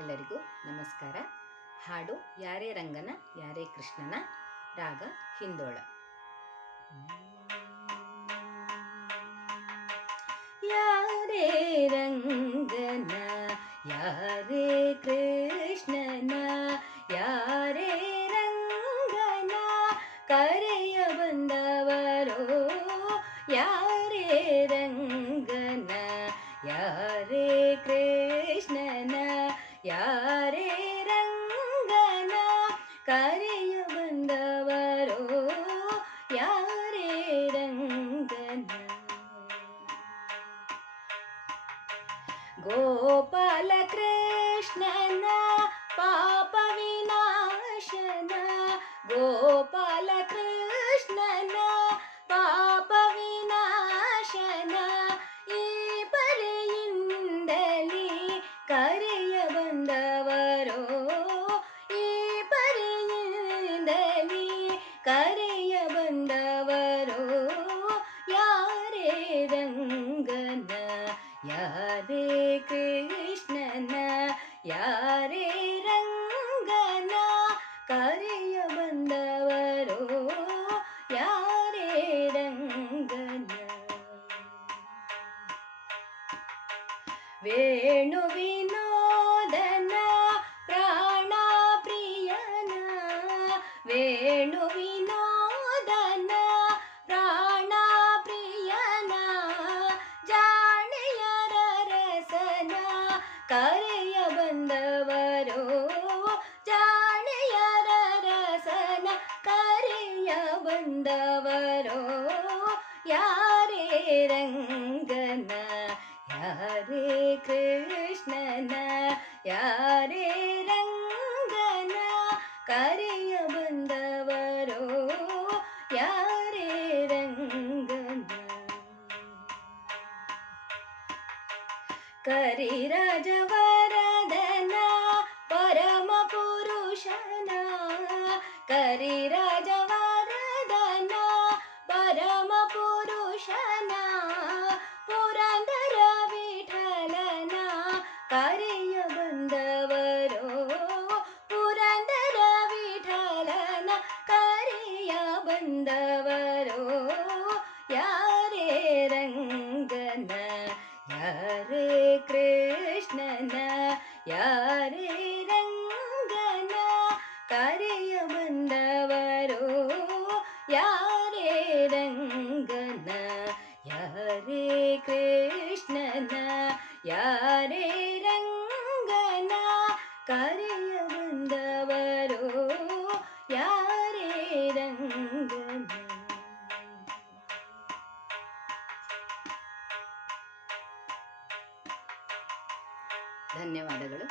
ಎಲ್ಲರಿಗೂ ನಮಸ್ಕಾರ. ಹಾಡು ಯಾರೇ ರಂಗನ ಯಾರೇ ಕೃಷ್ಣನ, ರಾಗ ಹಿಂದೋಳ. ಯಾರೇ ರಂಗನ ಯಾರೇ ಕೃಷ್ಣನ, ಯಾರೇ ರಂಗನ ಕರೆಯ ಬಂದವರೋ, ಯಾರೇ ರಂಗನ ಯಾರೇ ಕೃಷ್ಣನ, ಯಾರೇ ರಂಗನ ಕರೆಯ ಬಂದವರೋ, ಯಾರೇ ರಂಗನ. ಗೋಪಾಲ ಕೃಷ್ಣನ ಪಾಪ ವಿನಾಶನ, ಗೋಪಾಲ ಕೃಷ್ಣನ ಪಾಪ ವಿನಾಶನ, ಈ ಪರಿಯಿಂದಲೇ ಕರೆಯ ಬಂದವರೋ, ಈ ಪರಿಯಿಂದಲೇ ಕರೆಯ ಬಂದವರೋ, ಯಾರೇ ರಂಗನ ಯಾರೇ ಕೃಷ್ಣನ, ಯಾರೇ ರಂಗನ ಕರೆಯ ಬಂದವರೋ, ಯಾರೇ ರಂಗನ. ವೇಣು ವಿನೋದನ ಪ್ರಾಣ ಪ್ರಿಯನ, ವೇಣು ವಿನೋದನ ಪ್ರಾಣ ಪ್ರಿಯನ, ಜಾಣೆಯರ ರಸನ ಕರೆಯ ಬಂದವರೋ, ಜಾಣೆಯರ ರಸನ ಕರೆಯ ಬಂದವರೋ, ಯಾರೇ ರಂಗನ ಯಾರೇ ಕೃಷ್ಣನ, ಯಾರೇ ರಂಗನ ಕರೆಯ ಬಂದವರೋ, ಯಾರೇ ರಂಗನ. ಕರಿರಾಜವರದನ ಪರಮ ಪುರುಷನ, ಕರಿರಾಜವರದನ ಪರಮ ಪುರುಷನ, ಪುರಂದರ ವಿಠಲನ ಕರೆಯ ಬಂದವರೋ, ಪುರಂದರ ವಿಠಲನ ಕರೆಯ ಬಂದವರೋ, ಯಾರೇ ರಂಗನ ಯಾರೇ ಕೃಷ್ಣನ, ಯಾರೇ ರಂಗನ ಕರೆಯ ಬಂದವರೋ, ಯಾರೇ ರಂಗನ ಯಾರೇ ಕೃಷ್ಣನ, ಯಾರೇ ರಂಗನ ಕರೆಯ ಬಂದವರೋ, ಯಾರೇ ರಂಗನ. ಧನ್ಯವಾದಗಳು.